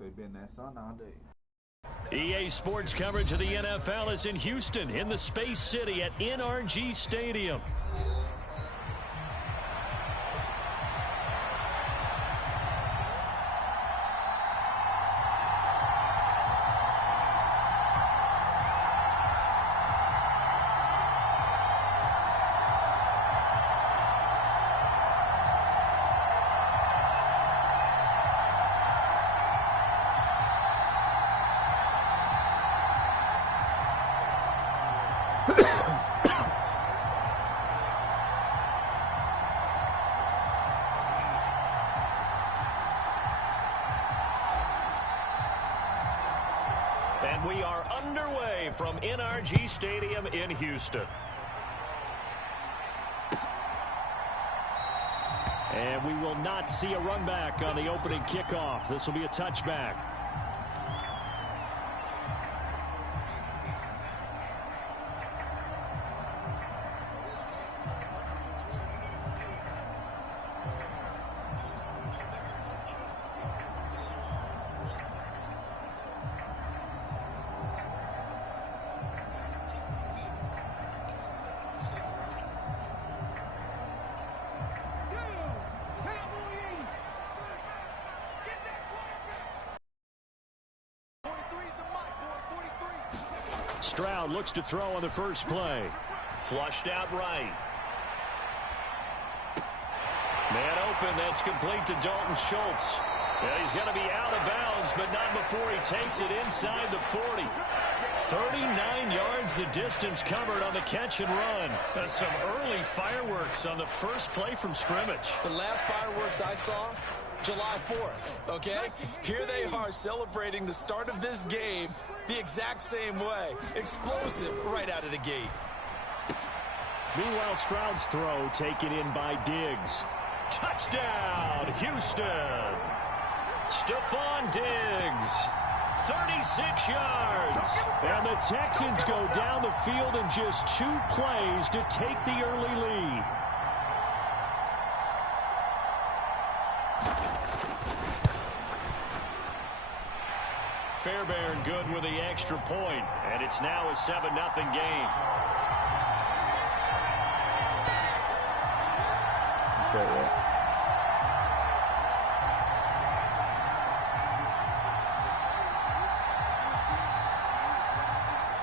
Say been that sun all day. EA Sports coverage of the NFL is in Houston in the Space City at NRG Stadium. And we are underway from NRG Stadium in Houston. And we will not see a run back on the opening kickoff. This will be a touchback. Stroud looks to throw on the first play. Flushed out right. Man open. That's complete to Dalton Schultz. And he's going to be out of bounds, but not before he takes it inside the 40. 39 yards the distance covered on the catch and run. That's some early fireworks on the first play from scrimmage. The last fireworks I saw, July 4th, okay? Here they are celebrating the start of this game the exact same way. Explosive right out of the gate. Meanwhile, Stroud's throw taken in by Diggs. Touchdown, Houston. Stephon Diggs, 36 yards. And the Texans go down the field in just 2 plays to take the early lead. Fairbairn good with the extra point, and it's now a 7-0 game.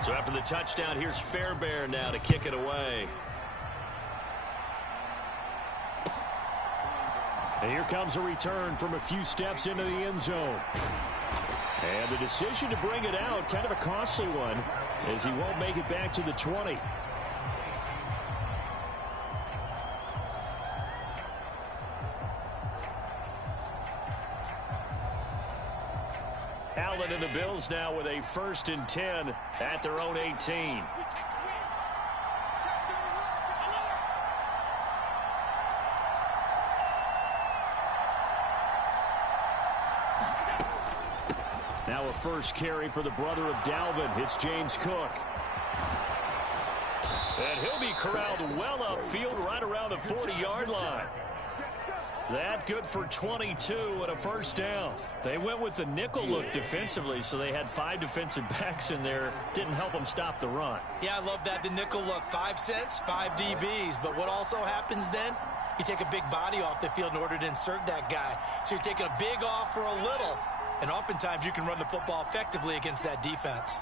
So after the touchdown, here's Fairbairn now to kick it away. And here comes a return from a few steps into the end zone. And the decision to bring it out, kind of a costly one, as he won't make it back to the 20. Allen and the Bills now with a 1st and 10 at their own 18. Now a first carry for the brother of Dalvin. It's James Cook. And he'll be corralled well upfield right around the 40-yard line. That good for 22 and a 1st down. They went with the nickel look defensively, so they had 5 defensive backs in there. Didn't help them stop the run. Yeah, I love that, the nickel look. 5 cents, 5 DBs. But what also happens then? You take a big body off the field in order to insert that guy. So you're taking a big off for a little. And oftentimes you can run the football effectively against that defense.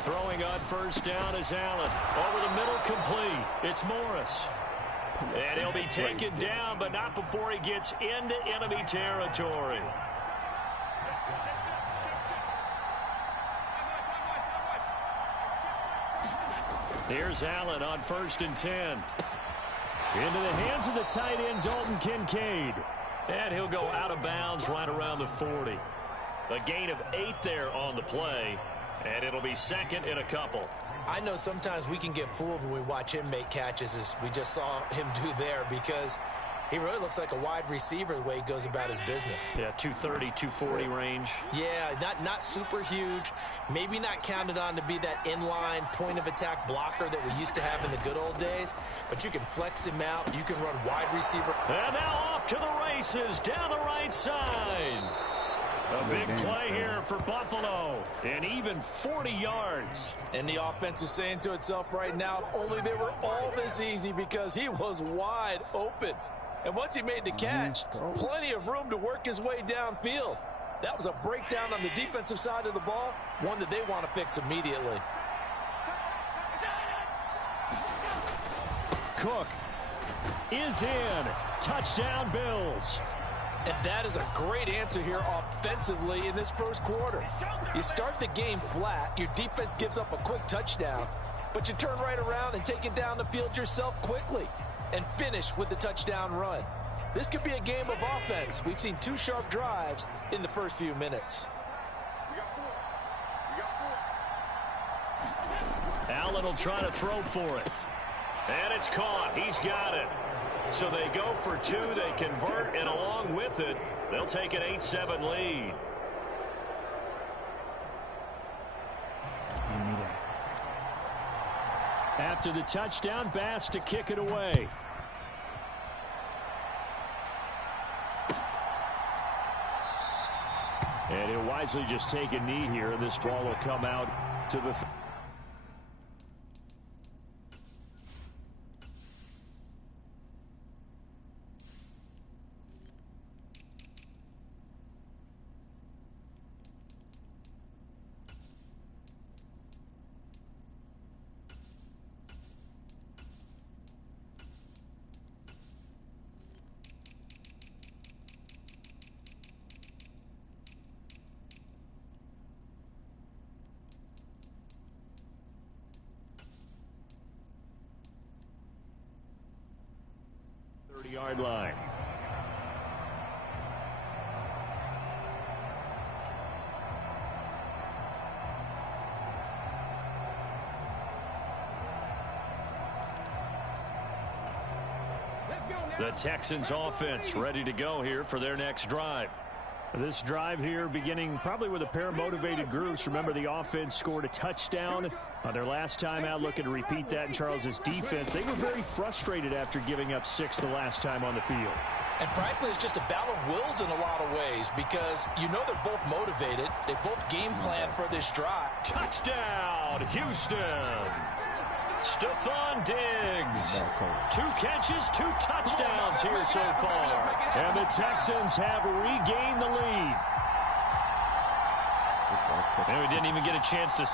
Throwing on 1st down is Allen. Over the middle, complete. It's Morris. And he'll be taken down, but not before he gets into enemy territory. Here's Allen on 1st and 10. Into the hands of the tight end, Dalton Kincaid. And he'll go out of bounds right around the 40. A gain of 8 there on the play, and it'll be 2nd and a couple. I know sometimes we can get fooled when we watch him make catches, as we just saw him do there, because he really looks like a wide receiver the way he goes about his business. Yeah, 230, 240 range. Yeah, not super huge. Maybe not counted on to be that inline point-of-attack blocker that we used to have in the good old days, but you can flex him out. You can run wide receiver. And now off to the races down the right side. A big play here for Buffalo, and even 40 yards. And the offense is saying to itself right now, only they were all this easy because he was wide open. And once he made the catch, plenty of room to work his way downfield. That was a breakdown on the defensive side of the ball, one that they want to fix immediately. Cook is in. Touchdown, Bills. And that is a great answer here offensively in this first quarter. You start the game flat, your defense gives up a quick touchdown, but you turn right around and take it down the field yourself quickly and finish with the touchdown run. This could be a game of offense. We've seen 2 sharp drives in the first few minutes. Allen will try to throw for it. And it's caught. He's got it. So they go for 2. They convert, and along with it, they'll take an 8-7 lead. After the touchdown, Bass to kick it away. And he'll wisely just take a knee here, and this ball will come out to the... yard line. The Texans offense ready to go here for their next drive. This drive here beginning probably with a pair of motivated groups. Remember, the offense scored a touchdown on their last time out, looking to repeat that in Charles's defense. They were very frustrated after giving up 6 the last time on the field. And frankly, it's just a battle of wills in a lot of ways because you know they're both motivated. They both game plan for this drive. Touchdown, Houston. Stephon Diggs. 2 catches, 2 touchdowns here so far. And the Texans have regained the lead. And we didn't even get a chance to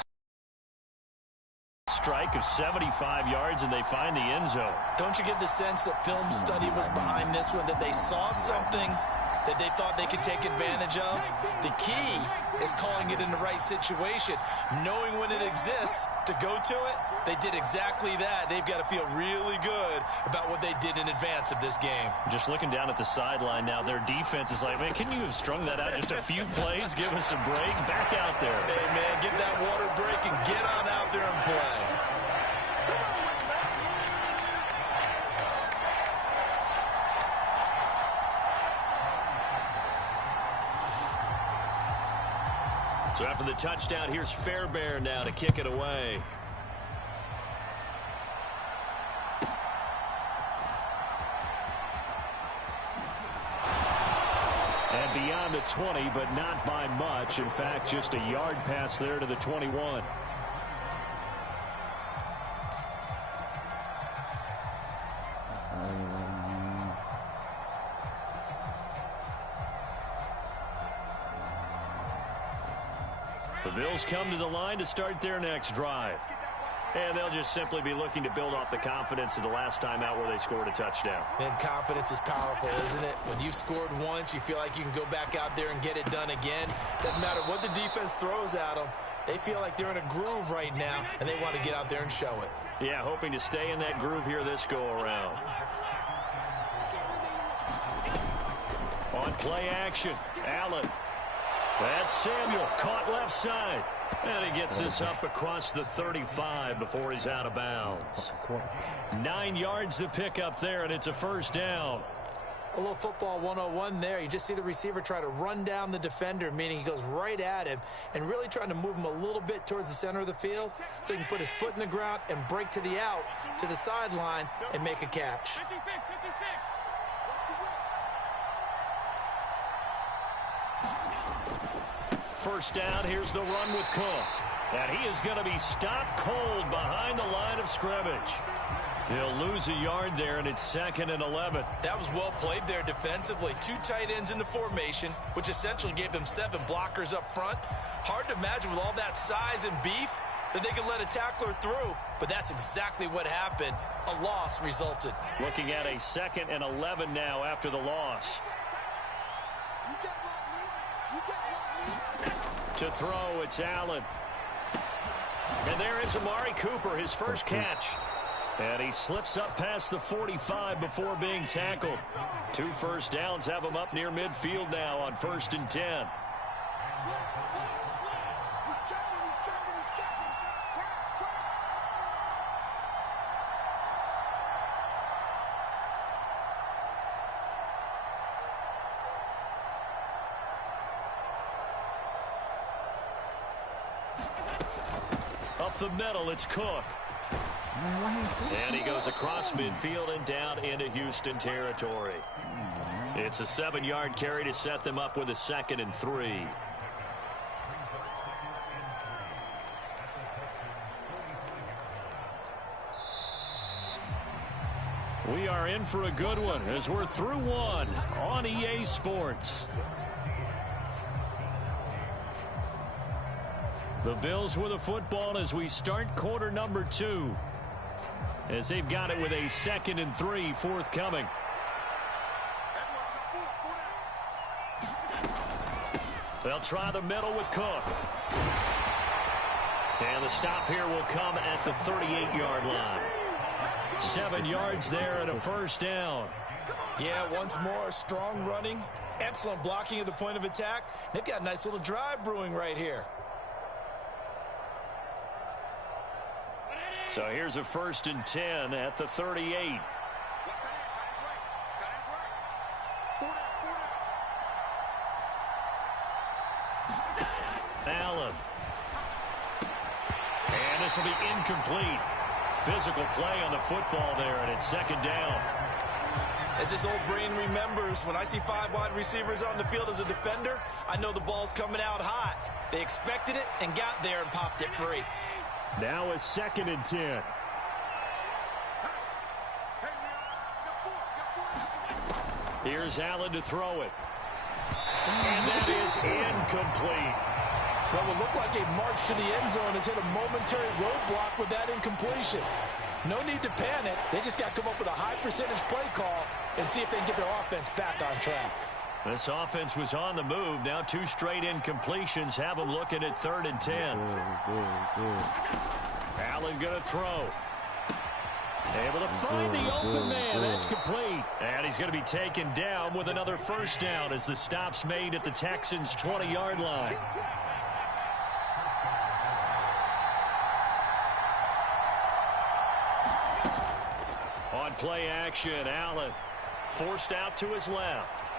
strike of 75 yards, and they find the end zone. Don't you get the sense that film study was behind this one, that they saw something that they thought they could take advantage of? The key is calling it in the right situation, knowing when it exists to go to it. They did exactly that. They've got to feel really good about what they did in advance of this game. Just looking down at the sideline now, their defense is like, man, can you have strung that out just a few plays? Give us a break. Back out there. Hey, man, get that water break and get on out there and play. So after the touchdown, here's Fairbairn now to kick it away. And beyond the 20, but not by much. In fact, just a yard pass there to the 21. The Bills come to the line to start their next drive. And they'll just simply be looking to build off the confidence of the last time out where they scored a touchdown. And confidence is powerful, isn't it? When you've scored once, you feel like you can go back out there and get it done again. Doesn't matter what the defense throws at them. They feel like they're in a groove right now, and they want to get out there and show it. Yeah, hoping to stay in that groove here this go-around. On play action, Allen. That's Samuel, caught left side. And he gets this up across the 35 before he's out of bounds. 9 yards to pick up there, and it's a first down. A little football 101 there. You just see the receiver try to run down the defender, meaning he goes right at him and really trying to move him a little bit towards the center of the field so he can put his foot in the ground and break to the out, to the sideline, and make a catch. 56. first down. Here's the run with Cook. And he is going to be stopped cold behind the line of scrimmage. He'll lose a yard there, and it's 2nd and 11. That was well played there defensively. 2 tight ends in the formation, which essentially gave them 7 blockers up front. Hard to imagine with all that size and beef that they could let a tackler through, but that's exactly what happened. A loss resulted. Looking at a 2nd and 11 now after the loss. To throw, it's Allen. And there is Amari Cooper, his first catch. And he slips up past the 45 before being tackled. 2 first downs have him up near midfield now on 1st and 10. Up the middle, it's Cook. And he goes across midfield and down into Houston territory. It's a 7-yard carry to set them up with a 2nd and 3. We are in for a good one as we're through one on EA Sports. The Bills with a football as we start quarter number 2. As they've got it with a 2nd and 3 forthcoming. They'll try the middle with Cook. And the stop here will come at the 38-yard line. 7 yards there and a first down. Yeah, once more, strong running, excellent blocking at the point of attack. They've got a nice little drive brewing right here. So here's a 1st and 10 at the 38. Allen. And this will be incomplete. Physical play on the football there, and it's 2nd down. As this old brain remembers, when I see 5 wide receivers on the field as a defender, I know the ball's coming out hot. They expected it and got there and popped it free. Now a 2nd and 10. Here's Allen to throw it. And that is incomplete. What would look like a march to the end zone has hit a momentary roadblock with that incompletion. No need to panic. They just got to come up with a high percentage play call and see if they can get their offense back on track. This offense was on the move. Now 2 straight incompletions have them looking at 3rd and 10. Allen going to throw. Able to find the open man. That's complete. And he's going to be taken down with another first down as the stop's made at the Texans' 20-yard line. On play action, Allen forced out to his left.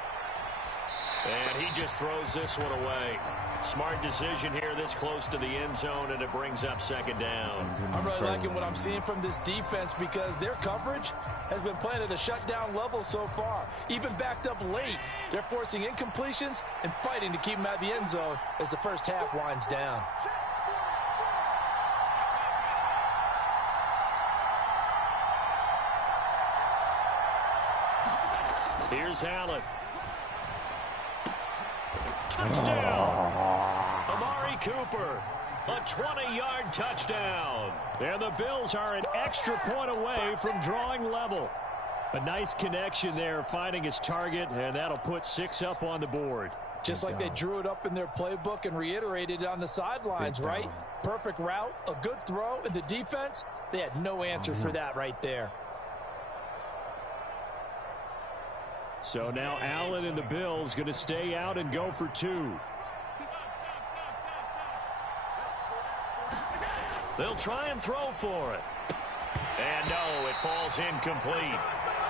And he just throws this one away. Smart decision here this close to the end zone, and it brings up 2nd down. I'm really liking what I'm seeing from this defense because their coverage has been playing at a shutdown level so far. Even backed up late, they're forcing incompletions and fighting to keep them out of the end zone as the first half winds down. Here's Allen. Touchdown! Amari Cooper, a 20-yard touchdown. And the Bills are an extra point away from drawing level. A nice connection there, finding his target, and that'll put 6 up on the board. Just like they drew it up in their playbook and reiterated it on the sidelines, right? Perfect route, a good throw, and the defense, they had no answer for that right there. So now Allen and the Bills going to stay out and go for 2. They'll try and throw for it. And no, it falls incomplete.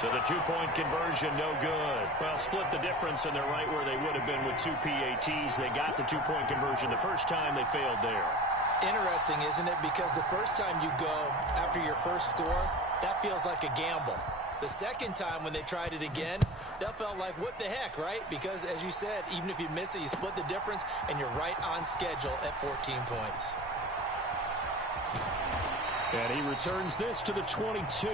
So the 2-point conversion, no good. Well, split the difference, and they're right where they would have been with 2 PATs. They got the 2-point conversion the first time. They failed there. Interesting, isn't it? Because the first time you go after your first score, that feels like a gamble. The second time when they tried it again, that felt like, what the heck, right? Because, as you said, even if you miss it, you split the difference, and you're right on schedule at 14 points. And he returns this to the 22.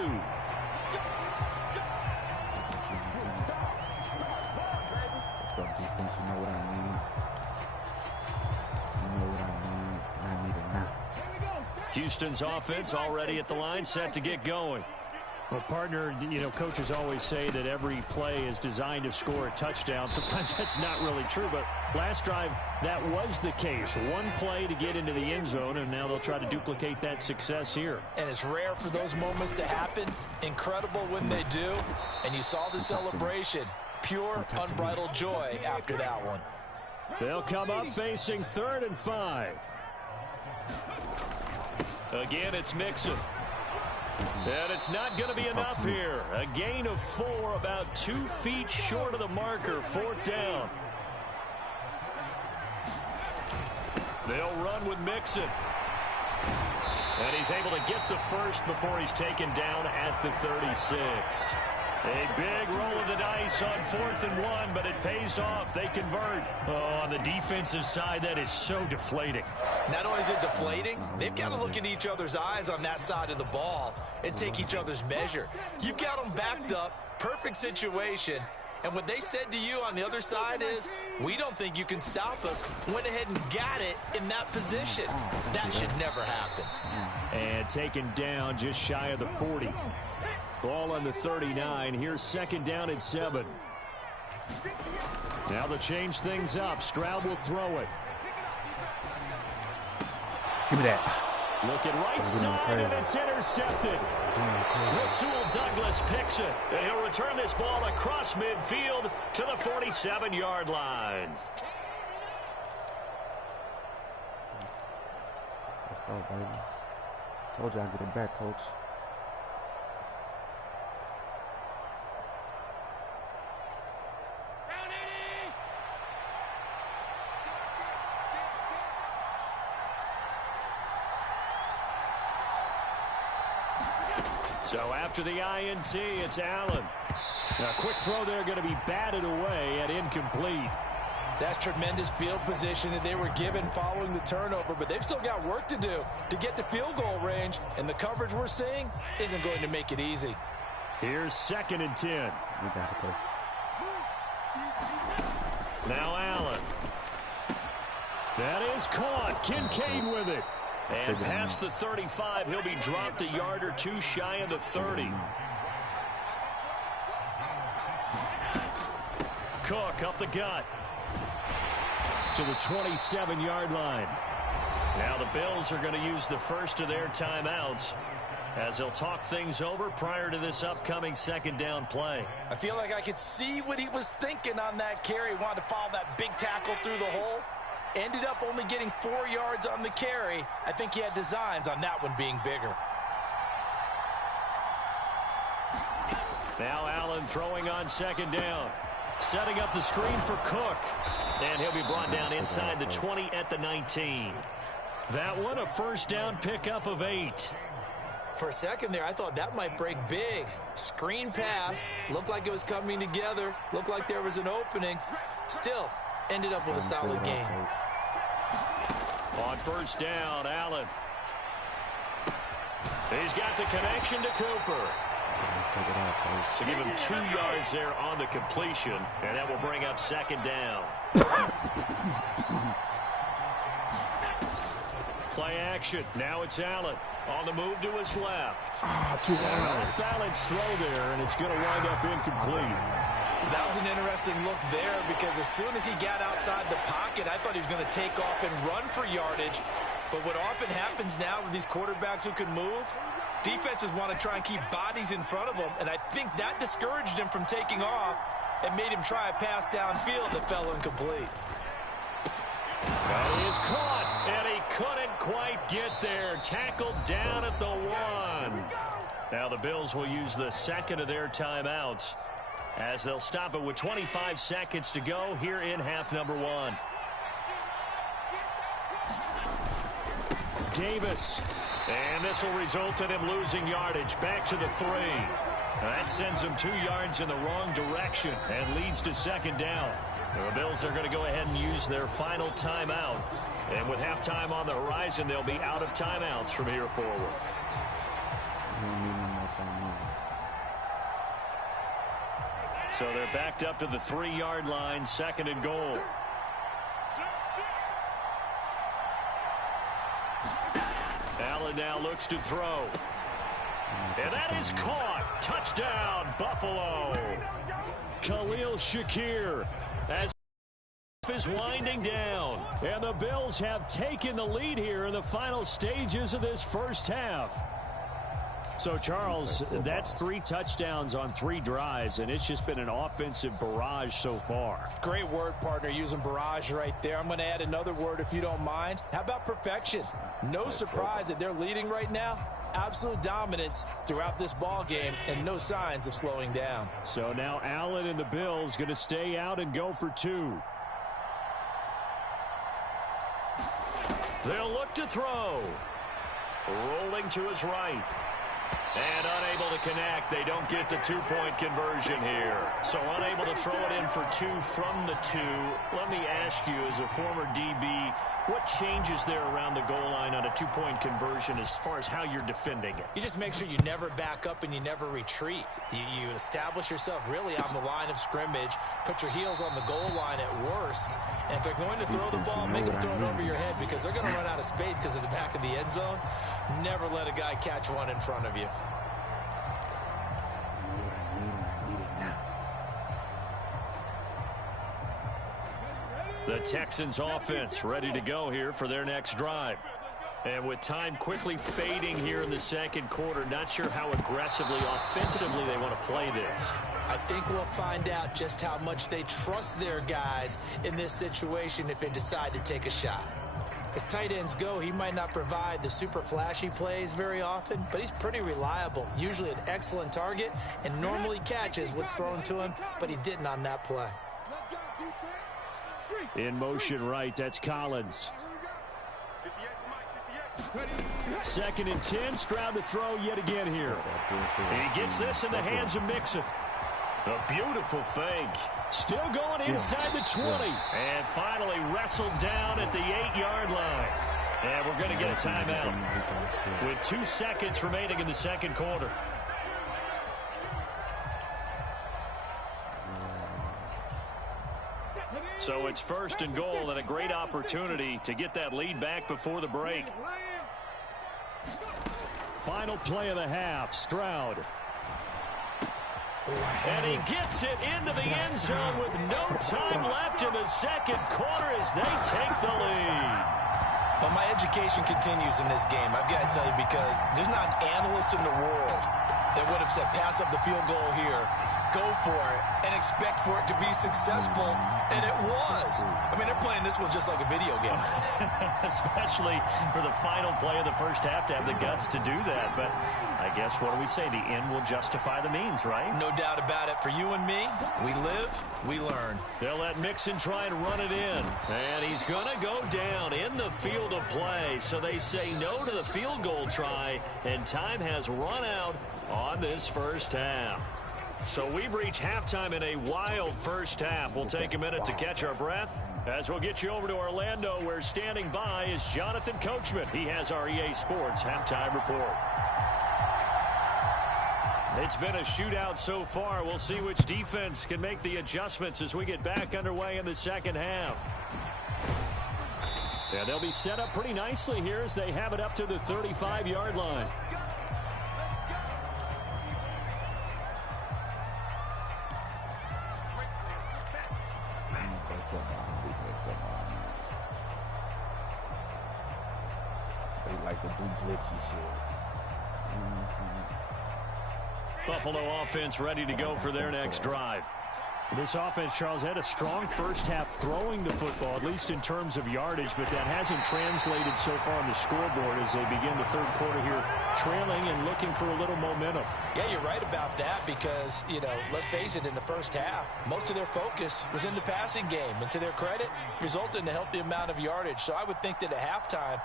Houston's offense already at the line, set to get going. Well, partner, you know, coaches always say that every play is designed to score a touchdown. Sometimes that's not really true, but last drive, that was the case. One play to get into the end zone, and now they'll try to duplicate that success here. And it's rare for those moments to happen. Incredible when they do. And you saw the celebration. Pure, unbridled joy after that one. They'll come up facing 3rd and 5. Again, it's Mixon. And it's not going to be enough here. A gain of 4, about 2 feet short of the marker. 4th down. They'll run with Mixon. And he's able to get the first before he's taken down at the 36. A big roll of the dice on 4th and 1, but it pays off. They convert. Oh, on the defensive side, that is so deflating. Not only is it deflating, they've got to look in each other's eyes on that side of the ball and take each other's measure. You've got them backed up, perfect situation, and what they said to you on the other side is, we don't think you can stop us. Went ahead and got it in that position. That should never happen. And taken down just shy of the 40. Ball on the 39. Here's 2nd down and 7. Now they'll change things up. Stroud will throw it. Give me that. Looking right side, and it's intercepted. Rasul Douglas picks it, and he'll return this ball across midfield to the 47-yard line. Let's go, baby. Told you I'd get him back, coach. So after the INT, it's Allen. A quick throw there going to be batted away and incomplete. That's tremendous field position that they were given following the turnover, but they've still got work to do to get to field goal range, and the coverage we're seeing isn't going to make it easy. Here's 2nd and 10. We got to push. Now Allen. That is caught. Kincaid with it. And past the 35, he'll be dropped a yard or 2 shy of the 30. Cook up the gut to the 27-yard line. Now the Bills are going to use the first of their timeouts as they'll talk things over prior to this upcoming 2nd down play. I feel like I could see what he was thinking on that carry. Wanted to follow that big tackle through the hole. Ended up only getting 4 yards on the carry. I think he had designs on that one being bigger. Now Allen throwing on 2nd down. Setting up the screen for Cook. And he'll be brought down inside the 20 at the 19. That one a 1st down pickup of 8. For a second there, I thought that might break big. Screen pass. Looked like it was coming together. Looked like there was an opening. Still, ended up with a solid game. On 1st down, Allen. He's got the connection to Cooper. So give him 2 yards there on the completion, and that will bring up 2nd down. Play action. Now it's Allen on the move to his left. Off-balance throw there, and it's going to wind up incomplete. That was an interesting look there because as soon as he got outside the pocket, I thought he was going to take off and run for yardage. But what often happens now with these quarterbacks who can move, defenses want to try and keep bodies in front of them, and I think that discouraged him from taking off and made him try a pass downfield that fell incomplete. That is caught, and he couldn't quite get there. Tackled down at the 1. Now the Bills will use the 2nd of their timeouts as they'll stop it with 25 seconds to go here in half number 1. Davis. And this will result in him losing yardage back to the 3. That sends them 2 yards in the wrong direction and leads to second down. The Bills are going to go ahead and use their final timeout. And with halftime on the horizon, they'll be out of timeouts from here forward. So they're backed up to the 3-yard line, second and goal. Allen now looks to throw. And that is caught. Touchdown, Buffalo. Khalil Shakir as is winding down. And the Bills have taken the lead here in the final stages of this first half. So, Charles, that's 3 touchdowns on 3 drives, and it's just been an offensive barrage so far. Great word, partner, using barrage right there. I'm going to add another word if you don't mind. How about perfection? No surprise that they're leading right now. Absolute dominance throughout this ball game and no signs of slowing down. So now Allen and the Bills going to stay out and go for 2. They'll look to throw. Rolling to his right. And unable to connect. They don't get the 2-point conversion here. So unable to throw it in for 2 from the 2. Let me ask you, as a former DB, what changes there around the goal line on a 2-point conversion as far as how you're defending it? You just make sure you never back up and you never retreat. You establish yourself really on the line of scrimmage, put your heels on the goal line at worst, and if they're going to throw the ball, make them throw it over your head because they're going to run out of space because of the back of the end zone. Never let a guy catch one in front of you. The Texans offense ready to go here for their next drive. And with time quickly fading here in the second quarter, not sure how aggressively, offensively they want to play this. I think we'll find out just how much they trust their guys in this situation if they decide to take a shot. As tight ends go, he might not provide the super flashy plays very often, but he's pretty reliable, usually an excellent target, and normally catches what's thrown to him, but he didn't on that play. In motion right, that's Collins. 2nd and 10, Stroud to throw yet again here. He gets this in the hands of Mixon. A beautiful fake. Still going inside the 20. And finally wrestled down at the 8-yard line. And we're going to get a timeout with 2 seconds remaining in the second quarter. So it's 1st and goal and a great opportunity to get that lead back before the break. Final play of the half, Stroud. And he gets it into the end zone with no time left in the second quarter as they take the lead. Well, my education continues in this game, I've got to tell you, because there's not an analyst in the world that would have said pass up the field goal here, go for it, and expect for it to be successful, and it was. I mean, they're playing this one just like a video game. Especially for the final play of the first half to have the guts to do that. But I guess, what do we say? The end will justify the means, right? No doubt about it. For you and me, we live, we learn. They'll let Mixon try and run it in. And he's going to go down in the field of play. So they say no to the field goal try, and time has run out on this first half. So we've reached halftime in a wild first half. We'll take a minute to catch our breath as we'll get you over to Orlando, where standing by is Jonathan Coachman. He has our EA Sports halftime report. It's been a shootout so far. We'll see which defense can make the adjustments as we get back underway in the second half. Yeah, they'll be set up pretty nicely here as they have it up to the 35-yard line. They like to do glitchy shit. Buffalo offense ready to go for their next drive. This offense, Charles, had a strong first half throwing the football, at least in terms of yardage, but that hasn't translated so far on the scoreboard as they begin the third quarter here, trailing and looking for a little momentum. Yeah, you're right about that because, you know, let's face it, in the first half, most of their focus was in the passing game. And to their credit, resulted in a healthy amount of yardage. So I would think that at halftime,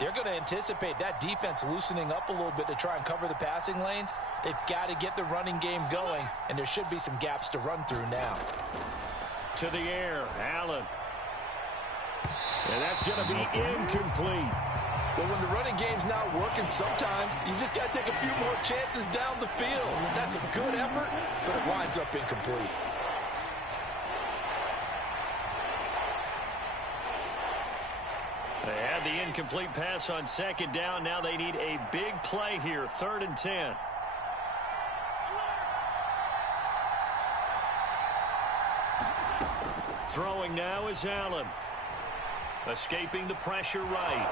They're going to anticipate that defense loosening up a little bit to try and cover the passing lanes. They've got to get the running game going, and there should be some gaps to run through now. To the air, Allen. And that's going to be incomplete. But when the running game's not working, sometimes you just got to take a few more chances down the field. That's a good effort, but it winds up incomplete. They had the incomplete pass on second down. Now they need a big play here, 3rd and 10. Throwing now is Allen. Escaping the pressure right.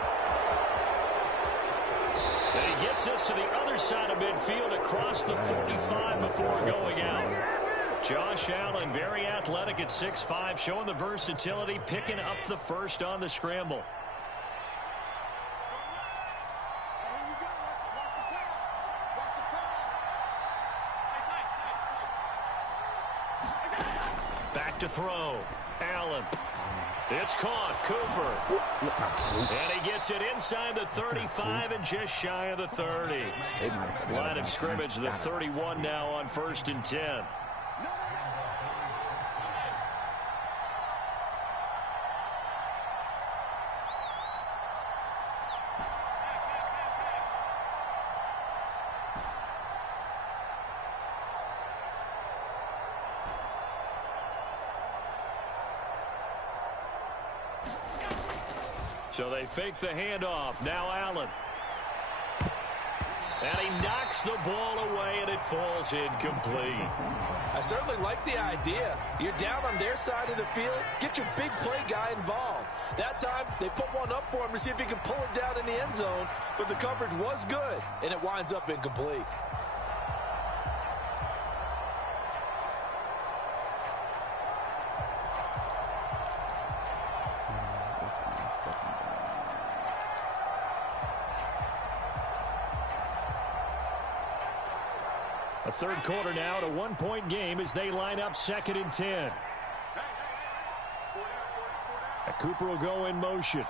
And he gets us to the other side of midfield across the 45 before going out. Josh Allen, very athletic at 6'5", showing the versatility, picking up the first on the scramble. Back to throw. Allen. It's caught. Cooper. And he gets it inside the 35 and just shy of the 30. Line of scrimmage, the 31 now on 1st and 10. So they fake the handoff. Now Allen. And he knocks the ball away, and it falls incomplete. I certainly like the idea. You're down on their side of the field. Get your big play guy involved. That time, they put one up for him to see if he can pull it down in the end zone. But the coverage was good, and it winds up incomplete. A third quarter now, to 1-point game as they line up 2nd and 10. Cooper will go in motion.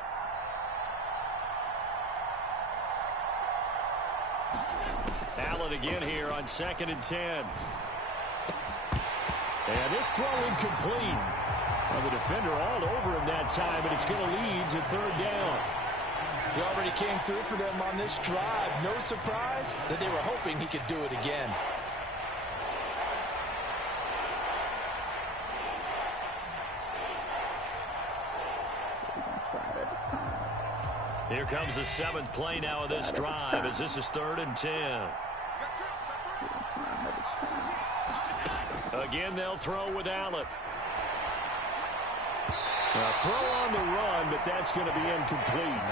Allen again here on 2nd and 10. And this throw incomplete. Well, the defender all over him that time, and it's going to lead to 3rd down. He already came through for them on this drive. No surprise that they were hoping he could do it again. Here comes the 7th play now of this drive as this is 3rd and 10. Again, they'll throw with Allen. A throw on the run, but that's going to be incomplete.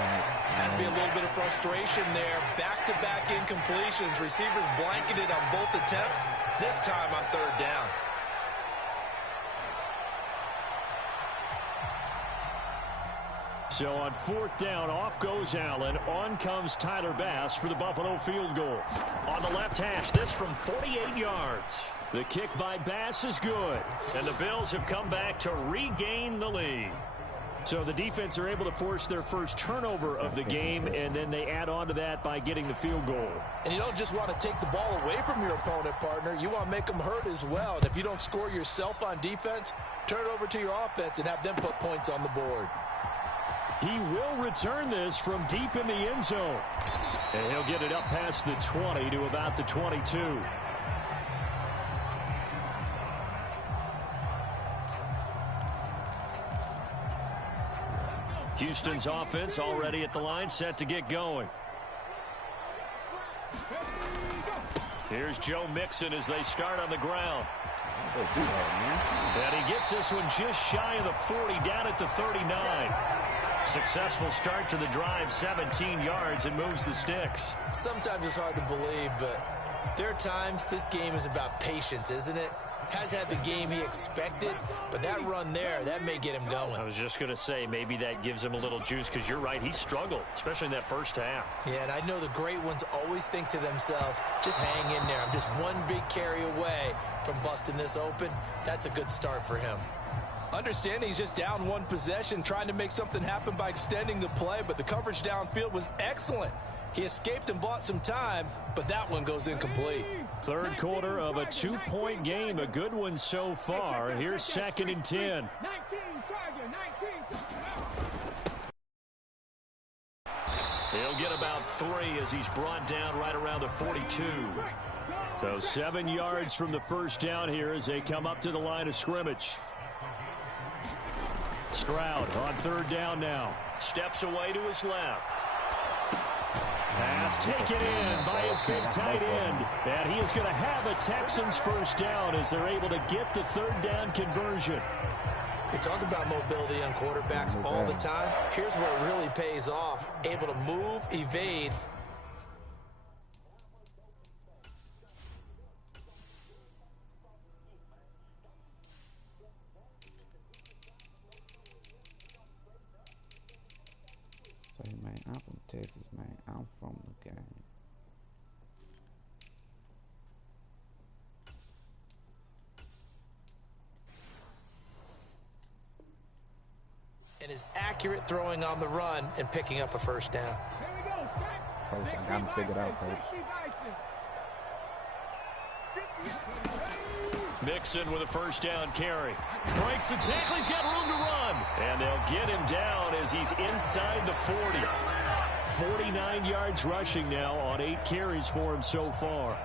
Has to be a little bit of frustration there. Back-to-back incompletions. Receivers blanketed on both attempts, this time on 3rd down. So on 4th down, off goes Allen. On comes Tyler Bass for the Buffalo field goal. On the left hash, this from 48 yards. The kick by Bass is good. And the Bills have come back to regain the lead. So the defense are able to force their first turnover of the game, and then they add on to that by getting the field goal. And you don't just want to take the ball away from your opponent, partner. You want to make them hurt as well. And if you don't score yourself on defense, turn it over to your offense and have them put points on the board. He will return this from deep in the end zone. And he'll get it up past the 20 to about the 22. Houston's offense already at the line, set to get going. Here's Joe Mixon as they start on the ground. And he gets this one just shy of the 40, down at the 39. Successful start to the drive, 17 yards, and moves the sticks. Sometimes it's hard to believe, but there are times this game is about patience, isn't it? Has had the game he expected, but that run there, that may get him going. I was just going to say, maybe that gives him a little juice, because you're right, he struggled, especially in that first half. Yeah, and I know the great ones always think to themselves, just hang in there. I'm just one big carry away from busting this open. That's a good start for him. Understanding he's just down one possession, trying to make something happen by extending the play, but the coverage downfield was excellent. He escaped and bought some time, but that one goes incomplete. Third quarter of a 2-point game, a good one so far. Here's 2nd and 10. He'll get about 3 as he's brought down right around the 42. So 7 yards from the first down here as they come up to the line of scrimmage. Stroud on 3rd down now. Steps away to his left. Pass taken in by his big tight end. And he is going to have a Texans first down as they're able to get the 3rd down conversion. You talk about mobility on quarterbacks all the time. Here's where it really pays off. Able to move, evade. Say, man, I'm from Texas, man. I'm from the game. And is accurate throwing on the run and picking up a first down. Coach, I got him figured out, Coach. Mixon with a first down carry. Breaks the tackle. He's got room to run. And they'll get him down as he's inside the 40. 49 yards rushing now on 8 carries for him so far.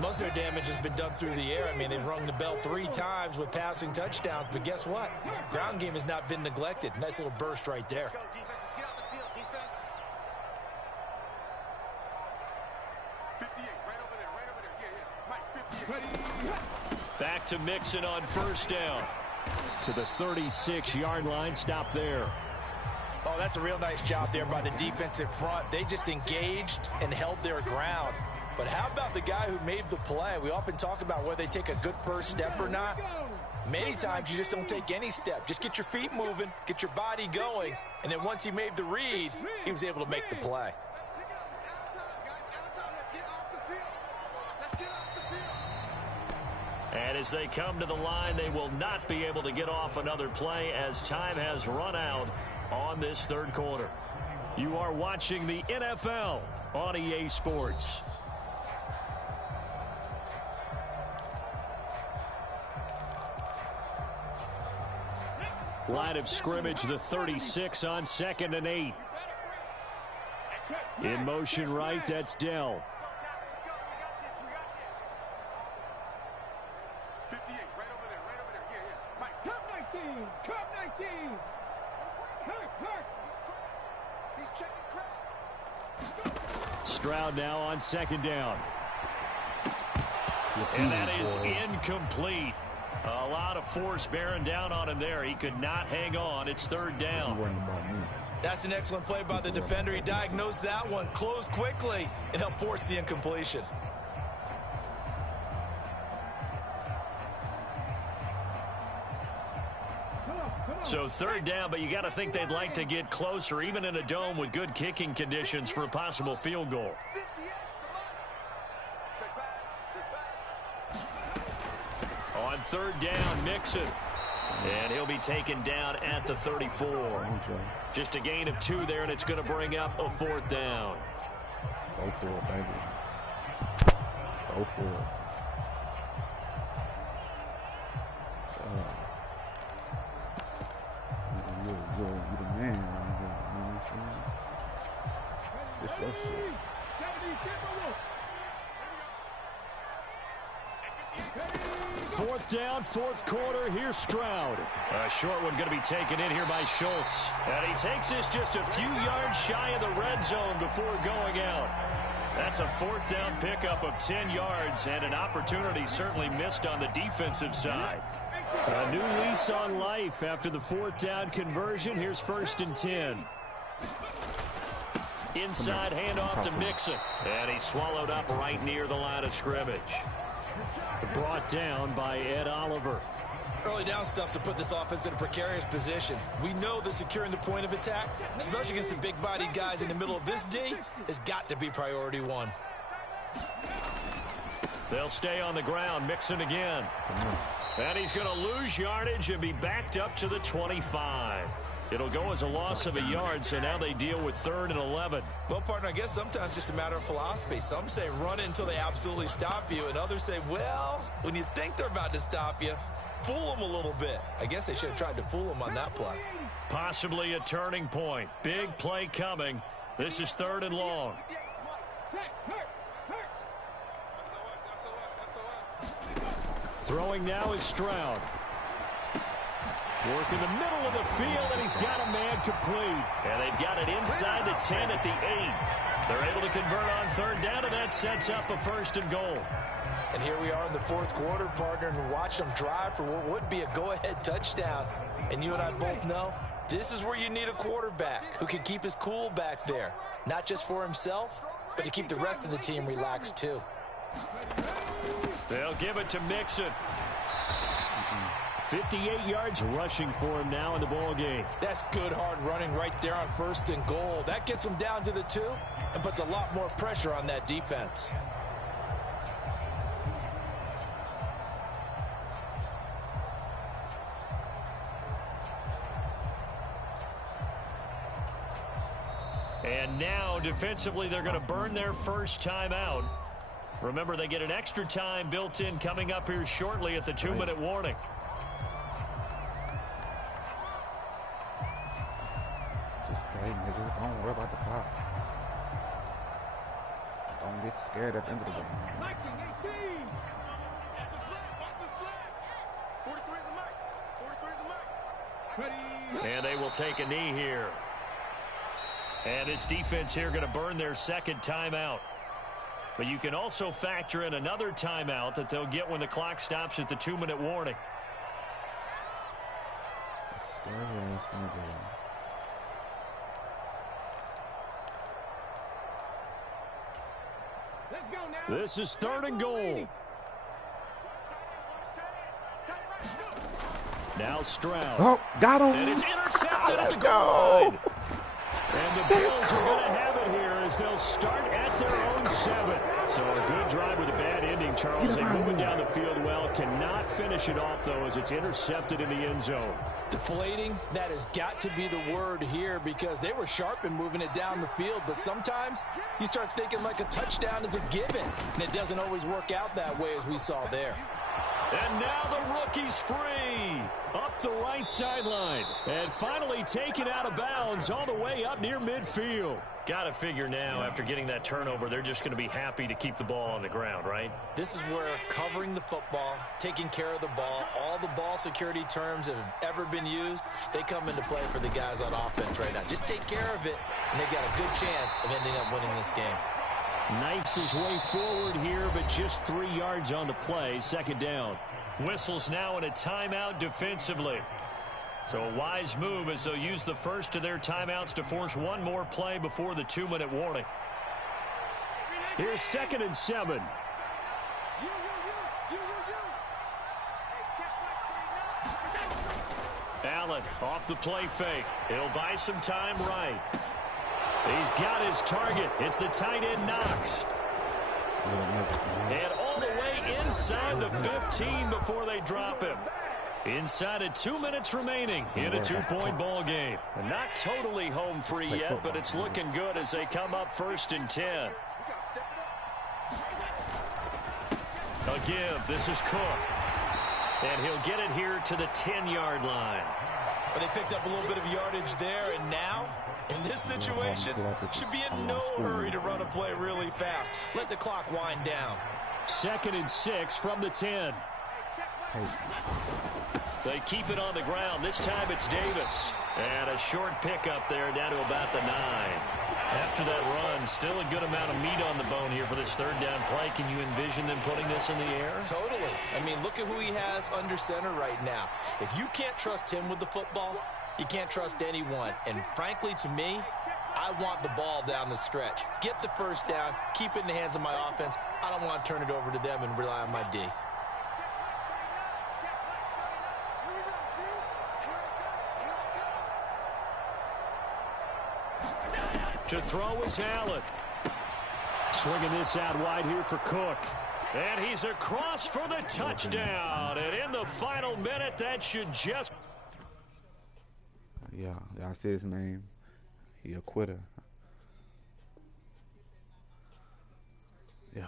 Most of their damage has been done through the air. I mean, they've rung the bell 3 times with passing touchdowns, but guess what? Ground game has not been neglected. Nice little burst right there. Back to Mixon on first down. To the 36-yard line. Stop there. Oh, that's a real nice job there by the defensive front. They just engaged and held their ground. But how about the guy who made the play? We often talk about whether they take a good first step or not. Many times you just don't take any step. Just get your feet moving, get your body going, and then once he made the read, he was able to make the play. And as they come to the line, they will not be able to get off another play as time has run out on this third quarter. You are watching the NFL on EA Sports. Line of scrimmage, the 36 on 2nd and 8. In motion right, that's Dell. 58, right over there. Yeah. Mike. Cup 19. He's checking crowd. Stroud now on 2nd down. And that is incomplete. A lot of force bearing down on him there. He could not hang on. It's 3rd down. That's an excellent play by the defender. He diagnosed that one, closed quickly, and helped force the incompletion. So 3rd down, but you got to think they'd like to get closer, even in a dome with good kicking conditions for a possible field goal. On 3rd down, Mixon. And he'll be taken down at the 34. Just a gain of 2 there, and it's going to bring up a 4th down. Go for it, baby. Go for it. You're the man right here. You know what I'm saying? This your shit. 4th down, 4th quarter. Here's Stroud. A short one going to be taken in here by Schultz. And he takes this just a few yards shy of the red zone before going out. That's a 4th down pickup of 10 yards and an opportunity certainly missed on the defensive side. A new lease on life after the 4th down conversion. Here's 1st and 10. Inside handoff to Mixon. And he's swallowed up right near the line of scrimmage. Brought down by Ed Oliver. Early down stuff to put this offense in a precarious position. We know that securing the point of attack, especially against the big-bodied guys in the middle of this D, has got to be priority 1. They'll stay on the ground. Mixon again. And he's going to lose yardage and be backed up to the 25. It'll go as a loss of a yard, so now they deal with 3rd and 11. Well, partner, I guess sometimes it's just a matter of philosophy. Some say run until they absolutely stop you, and others say, well, when you think they're about to stop you, fool them a little bit. I guess they should have tried to fool them on that play. Possibly a turning point. Big play coming. This is 3rd and long. Throwing now is Stroud. Work in the middle of the field, and he's got a man complete. And they've got it inside the 10 at the 8. They're able to convert on 3rd down, and that sets up a 1st and goal. And here we are in the 4th quarter, partner, and watch them drive for what would be a go-ahead touchdown. And you and I both know this is where you need a quarterback who can keep his cool back there, not just for himself, but to keep the rest of the team relaxed too. They'll give it to Mixon. 58 yards rushing for him now in the ball game. That's good hard running right there on 1st and goal. That gets him down to the 2 and puts a lot more pressure on that defense. And now defensively they're going to burn their first timeout. Remember, they get an extra time built in coming up here shortly at the 2-minute warning. Just play, nigga. Don't worry about the clock. Don't get scared at the end of the game. 1918. Watch the slap. 43 is the mic. 43 is the mic. Ready. And they will take a knee here. And this defense here going to burn their 2nd timeout. But you can also factor in another timeout that they'll get when the clock stops at the 2-minute warning. Let's go now. This is 3rd and goal. Now Stroud. Oh, got him. And it's intercepted at the goal line. And the Bills are going to have it here as they'll start at their own 7. So a good drive with a bad ending, Charles. They move it down the field well. Cannot finish it off, though, as it's intercepted in the end zone. Deflating, that has got to be the word here because they were sharp in moving it down the field. But sometimes you start thinking like a touchdown is a given, and it doesn't always work out that way as we saw there. And now the rookie's free. Up the right sideline. And finally taken out of bounds all the way up near midfield. Got to figure now, after getting that turnover, they're just going to be happy to keep the ball on the ground, right? This is where covering the football, taking care of the ball, all the ball security terms that have ever been used, they come into play for the guys on offense right now. Just take care of it, and they've got a good chance of ending up winning this game. Knifes his way forward here, but just 3 yards on the play. 2nd down. Whistles now in a timeout defensively. So a wise move as they'll use the first of their timeouts to force one more play before the 2-minute warning. Here's 2nd and 7. Allen off the play fake. He'll buy some time right. He's got his target. It's the tight end Knox. And all the way inside the 15 before they drop him. Inside of 2 minutes remaining in a 2-point ball game. And not totally home free yet, but it's looking good as they come up 1st and 10. A give. This is Cook. And he'll get it here to the 10-yard line. But they picked up a little bit of yardage there, and now, in this situation, should be in no hurry to run a play really fast. Let the clock wind down. 2nd and 6 from the 10. They keep it on the ground. This time it's Davis. And a short pickup there down to about the 9. After that run, still a good amount of meat on the bone here for this 3rd down play. Can you envision them putting this in the air? Totally. I mean, look at who he has under center right now. If you can't trust him with the football, you can't trust anyone. And frankly, to me, I want the ball down the stretch. Get the first down, keep it in the hands of my offense. I don't want to turn it over to them and rely on my D. To throw is Allen. Swinging this out wide here for Cook. And he's across for the touchdown. And in the final minute, that should just... Yeah, I see his name. He a quitter. Yeah.